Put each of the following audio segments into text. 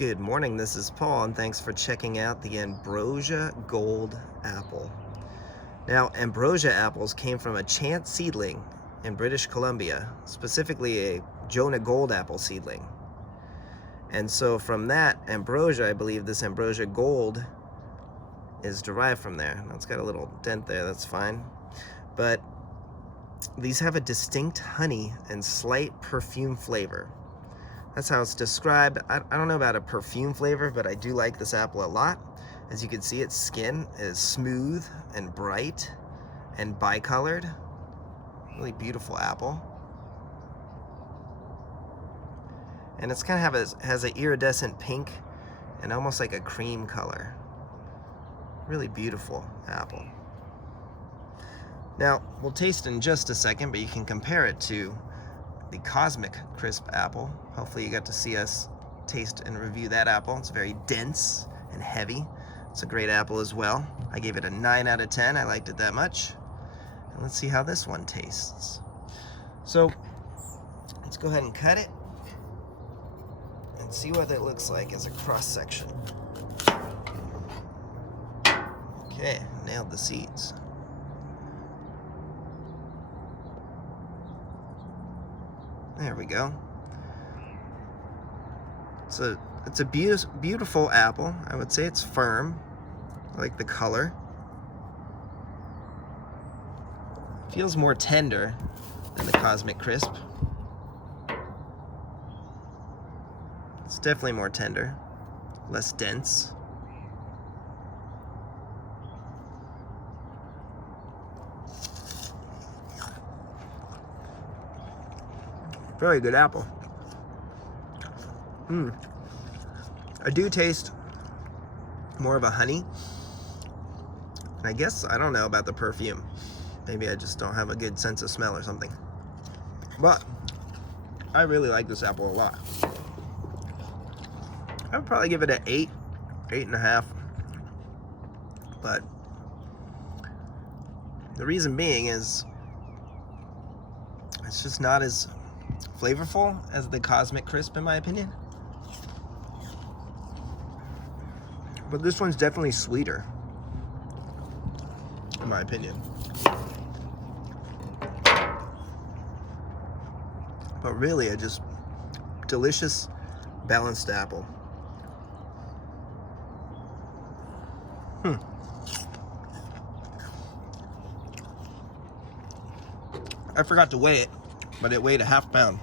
Good morning, this is Paul, and thanks for checking out the Ambrosia Gold apple. Now, Ambrosia apples came from a chance seedling in British Columbia, specifically a Jonah Gold apple seedling. And so from that Ambrosia, I believe this Ambrosia Gold is derived from there. Now, it's got a little dent there, that's fine. But these have a distinct honey and slight perfume flavor. That's how it's described. I don't know about a perfume flavor, but I do like this apple a lot. As you can see, its skin is smooth and bright and bicolored. Really beautiful apple. And it's kind of has an iridescent pink and almost like a cream color. Really beautiful apple. Now, we'll taste in just a second, but you can compare it to the Cosmic Crisp apple. Hopefully you got to see us taste and review that apple. It's very dense and heavy. It's a great apple as well. I gave it a 9 out of 10. I liked it that much. And let's see how this one tastes. So let's go ahead and cut it and see what it looks like as a cross section. Okay, nailed the seeds. There we go. It's a beautiful apple. I would say it's firm. I like the color. Feels more tender than the Cosmic Crisp. It's definitely more tender, less dense. Very good apple. I do taste more of a honey. And I guess, I don't know about the perfume. Maybe I just don't have a good sense of smell or something. But I really like this apple a lot. I would probably give it an 8, 8.5. But the reason being is it's just not as flavorful as the Cosmic Crisp, in my opinion. But this one's definitely sweeter, in my opinion. But really, a just delicious, balanced apple. I forgot to weigh it, but it weighed a half pound.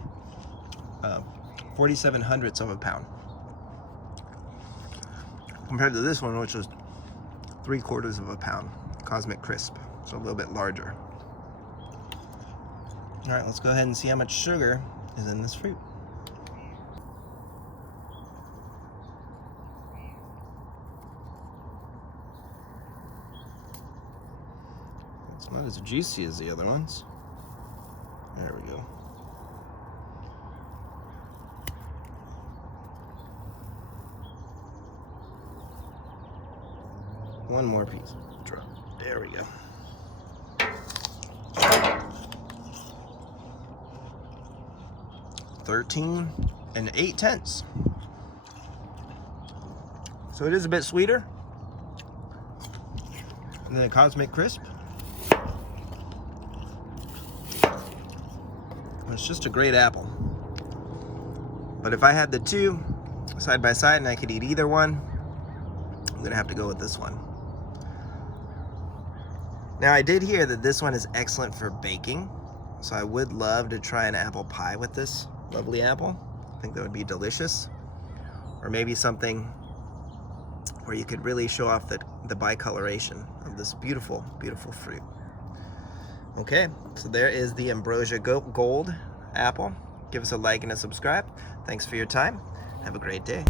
47 hundredths of a pound. Compared to this one, which was 3/4 of a pound. Cosmic Crisp, so a little bit larger. All right, let's go ahead and see how much sugar is in this fruit. It's not as juicy as the other ones. There we go. One more piece. Drop. There we go. $13 8/10. So it is a bit sweeter than the Cosmic Crisp. It's just a great apple. But if I had the two side by side and I could eat either one, I'm gonna have to go with this one. Now, I did hear that this one is excellent for baking, so I would love to try an apple pie with this lovely apple. I think that would be delicious. Or maybe something where you could really show off the bicoloration of this beautiful, beautiful fruit. Okay, so there is the Ambrosia Gold apple. Give us a like and a subscribe. Thanks for your time. Have a great day.